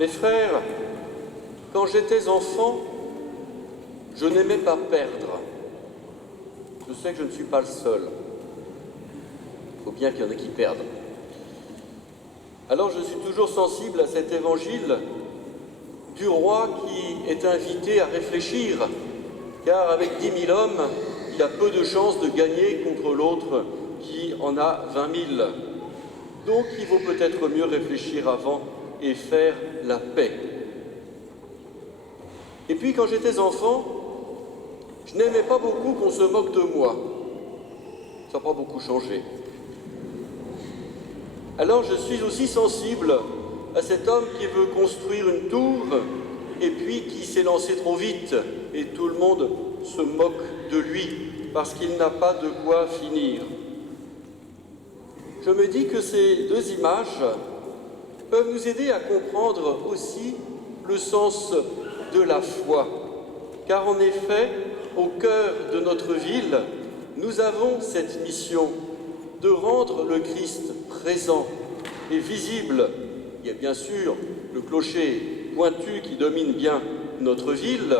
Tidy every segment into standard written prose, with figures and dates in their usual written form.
Mes frères, quand j'étais enfant, je n'aimais pas perdre. Je sais que je ne suis pas le seul. Il faut bien qu'il y en ait qui perdent. Alors je suis toujours sensible à cet évangile du roi qui est invité à réfléchir, car avec 10 000 hommes, il a peu de chances de gagner contre l'autre qui en a 20 000. Donc il vaut peut-être mieux réfléchir avant et faire la paix. Et puis quand j'étais enfant, je n'aimais pas beaucoup qu'on se moque de moi. Ça n'a pas beaucoup changé. Alors je suis aussi sensible à cet homme qui veut construire une tour et puis qui s'est lancé trop vite et tout le monde se moque de lui parce qu'il n'a pas de quoi finir. Je me dis que ces deux images peuvent nous aider à comprendre aussi le sens de la foi. Car en effet, au cœur de notre ville, nous avons cette mission de rendre le Christ présent et visible. Il y a bien sûr le clocher pointu qui domine bien notre ville,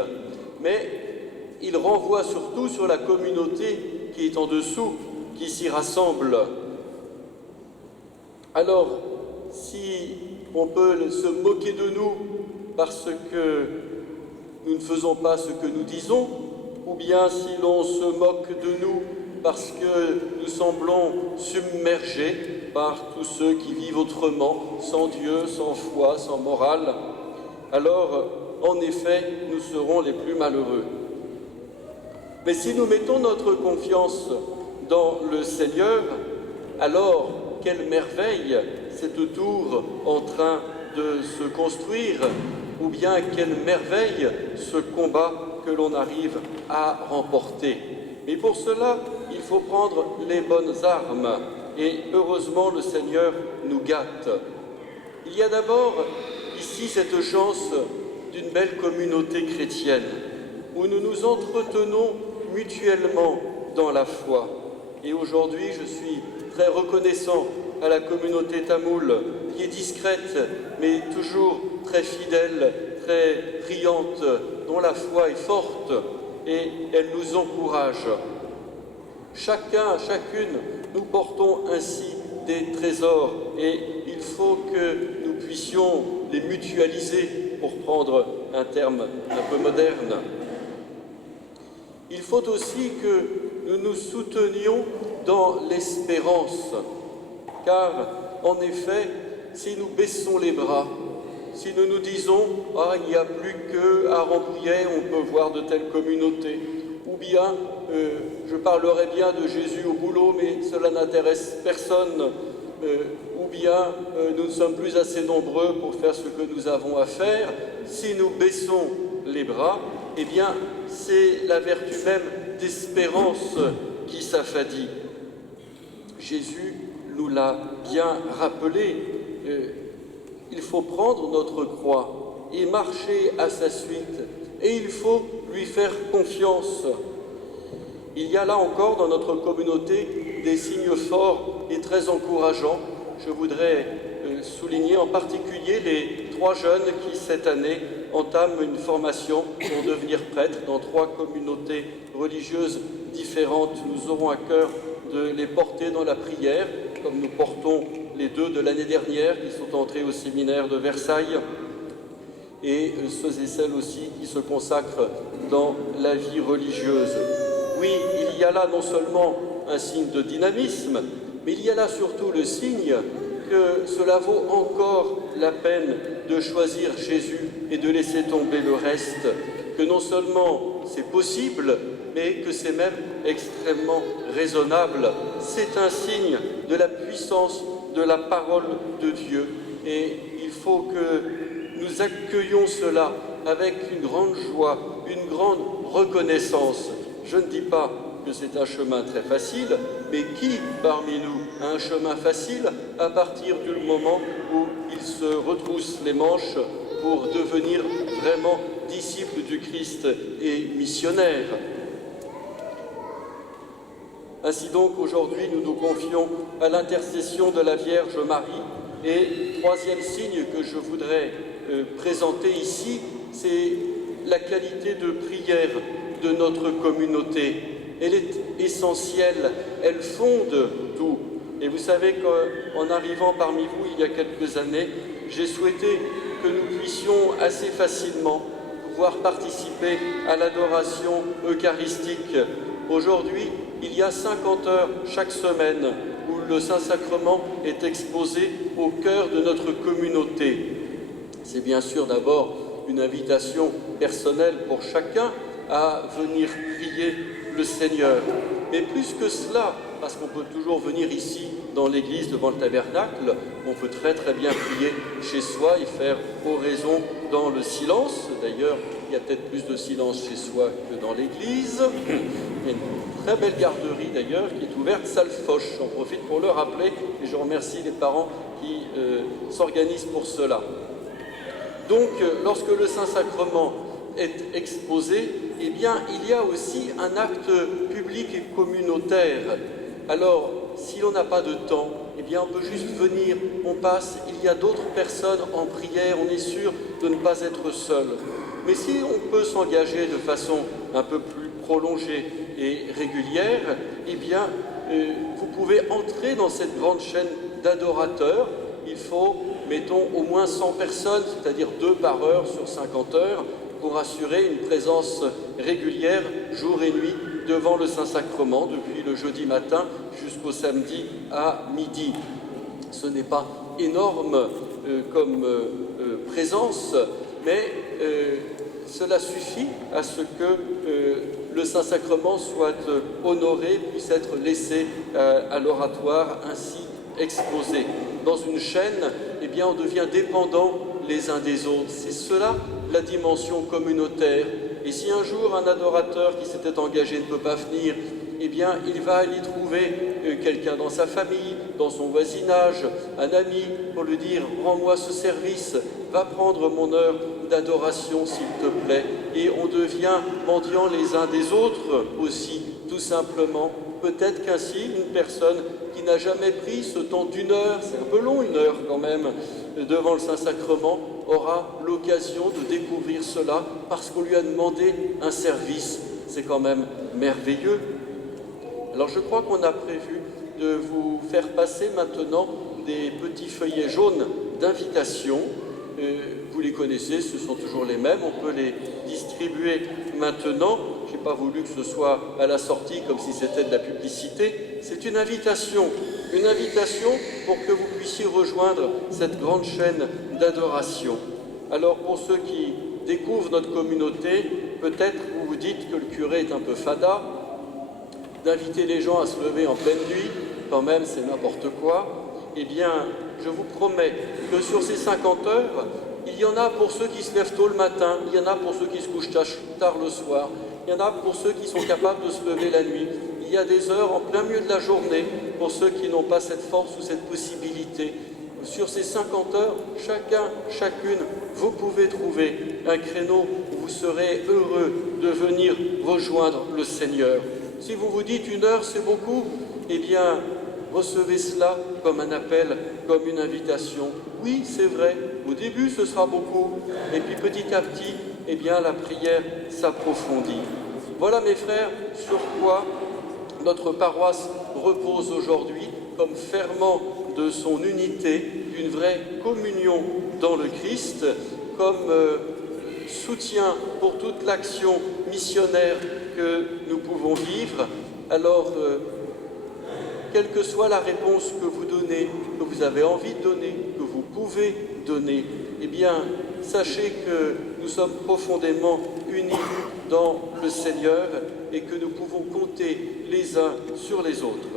mais il renvoie surtout sur la communauté qui est en dessous, qui s'y rassemble. Alors, si on peut se moquer de nous parce que nous ne faisons pas ce que nous disons, ou bien si l'on se moque de nous parce que nous semblons submergés par tous ceux qui vivent autrement, sans Dieu, sans foi, sans morale, alors, en effet, nous serons les plus malheureux. Mais si nous mettons notre confiance dans le Seigneur, alors, quelle merveille, cette tour en train de se construire, ou bien quelle merveille ce combat que l'on arrive à remporter. Mais pour cela, il faut prendre les bonnes armes, et heureusement le Seigneur nous gâte. Il y a d'abord ici cette chance d'une belle communauté chrétienne, où nous nous entretenons mutuellement dans la foi. Et aujourd'hui, je suis très reconnaissant à la communauté tamoule, qui est discrète, mais toujours très fidèle, très brillante, dont la foi est forte, et elle nous encourage. Chacun, chacune, nous portons ainsi des trésors, et il faut que nous puissions les mutualiser, pour prendre un terme un peu moderne. Il faut aussi que nous nous soutenions dans l'espérance, car en effet, si nous baissons les bras, si nous nous disons « Ah, il n'y a plus qu'à Rambouillet, on peut voir de telles communautés », ou bien je parlerai bien de Jésus au boulot, mais cela n'intéresse personne, ou bien nous ne sommes plus assez nombreux pour faire ce que nous avons à faire. Si nous baissons les bras, eh bien, c'est la vertu même d'espérance qui s'affadit. Jésus nous l'a bien rappelé. Il faut prendre notre croix et marcher à sa suite, et il faut lui faire confiance. Il y a là encore dans notre communauté des signes forts et très encourageants. Je voudrais souligner en particulier les 3 jeunes qui, cette année, entament une formation pour devenir prêtres dans 3 communautés religieuses différentes. Nous aurons à cœur de les porter dans la prière, comme nous portons les 2 de l'année dernière qui sont entrés au séminaire de Versailles, et ceux et celles aussi qui se consacrent dans la vie religieuse. Oui, il y a là non seulement un signe de dynamisme, mais il y a là surtout le signe que cela vaut encore la peine de choisir Jésus et de laisser tomber le reste, que non seulement c'est possible, mais que c'est même extrêmement raisonnable. C'est un signe de la puissance de la parole de Dieu, et il faut que nous accueillions cela avec une grande joie, une grande reconnaissance. Je ne dis pas que c'est un chemin très facile, mais qui parmi nous a un chemin facile à partir du moment où il se retrousse les manches pour devenir vraiment disciple du Christ et missionnaire? Ainsi donc, aujourd'hui, nous nous confions à l'intercession de la Vierge Marie Et troisième signe que je voudrais présenter ici, c'est la qualité de prière de notre communauté. Elle est essentielle, elle fonde tout. Et vous savez qu'en arrivant parmi vous il y a quelques années, j'ai souhaité que nous puissions assez facilement pouvoir participer à l'adoration eucharistique. Aujourd'hui, il y a 50 heures chaque semaine où le Saint-Sacrement est exposé au cœur de notre communauté. C'est bien sûr d'abord une invitation personnelle pour chacun à venir prier le Seigneur. Mais plus que cela, parce qu'on peut toujours venir ici dans l'église devant le tabernacle, on peut très très bien prier chez soi et faire oraison dans le silence. D'ailleurs, il y a peut-être plus de silence chez soi que dans l'église. Il y a une très belle garderie d'ailleurs qui est ouverte, salle Foch. J'en profite pour le rappeler et je remercie les parents qui s'organisent pour cela. Donc, lorsque le Saint-Sacrement est exposé, eh bien, il y a aussi un acte public et communautaire. Alors, si l'on n'a pas de temps, eh bien, on peut juste venir, on passe, il y a d'autres personnes en prière, on est sûr de ne pas être seul. Mais si on peut s'engager de façon un peu plus prolongée et régulière, eh bien, vous pouvez entrer dans cette grande chaîne d'adorateurs. Il faut, mettons, au moins 100 personnes, c'est-à-dire 2 par heure sur 50 heures, pour assurer une présence régulière, jour et nuit, devant le Saint-Sacrement, depuis le jeudi matin jusqu'au samedi à midi. Ce n'est pas énorme comme présence, mais cela suffit à ce que le Saint-Sacrement soit honoré, puisse être laissé à l'oratoire ainsi exposé. Dans une chaîne, eh bien, on devient dépendant les uns des autres. C'est cela la dimension communautaire. Et si un jour un adorateur qui s'était engagé ne peut pas venir, eh bien, il va y trouver quelqu'un dans sa famille, dans son voisinage, un ami, pour lui dire « Rends-moi ce service, va prendre mon heure d'adoration, s'il te plaît. » Et on devient mendiants les uns des autres aussi, tout simplement. Peut-être qu'ainsi, une personne qui n'a jamais pris ce temps d'1 heure, c'est un peu long 1 heure quand même, devant le Saint-Sacrement, aura l'occasion de découvrir cela parce qu'on lui a demandé un service. C'est quand même merveilleux. Alors je crois qu'on a prévu de vous faire passer maintenant des petits feuillets jaunes d'invitation. Vous les connaissez, ce sont toujours les mêmes, on peut les distribuer maintenant. Je n'ai pas voulu que ce soit à la sortie comme si c'était de la publicité. C'est une invitation pour que vous puissiez rejoindre cette grande chaîne d'adoration. Alors pour ceux qui découvrent notre communauté, peut-être vous vous dites que le curé est un peu fada, d'inviter les gens à se lever en pleine nuit, quand même c'est n'importe quoi. Eh bien, je vous promets que sur ces 50 heures, il y en a pour ceux qui se lèvent tôt le matin, il y en a pour ceux qui se couchent tard le soir, il y en a pour ceux qui sont capables de se lever la nuit. Il y a des heures en plein milieu de la journée pour ceux qui n'ont pas cette force ou cette possibilité. Sur ces 50 heures, chacun, chacune, vous pouvez trouver un créneau où vous serez heureux de venir rejoindre le Seigneur. Si vous vous dites 1 heure, c'est beaucoup, eh bien, recevez cela comme un appel, comme une invitation. Oui, c'est vrai, au début ce sera beaucoup, et puis petit à petit, eh bien, la prière s'approfondit. Voilà mes frères, sur quoi notre paroisse repose aujourd'hui comme ferment de son unité, d'une vraie communion dans le Christ, comme soutien pour toute l'action missionnaire que nous pouvons vivre. Alors, quelle que soit la réponse que vous donnez, que vous avez envie de donner, que vous pouvez donner, eh bien, sachez que nous sommes profondément unis dans le Seigneur et que nous pouvons compter les uns sur les autres.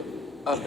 Amen.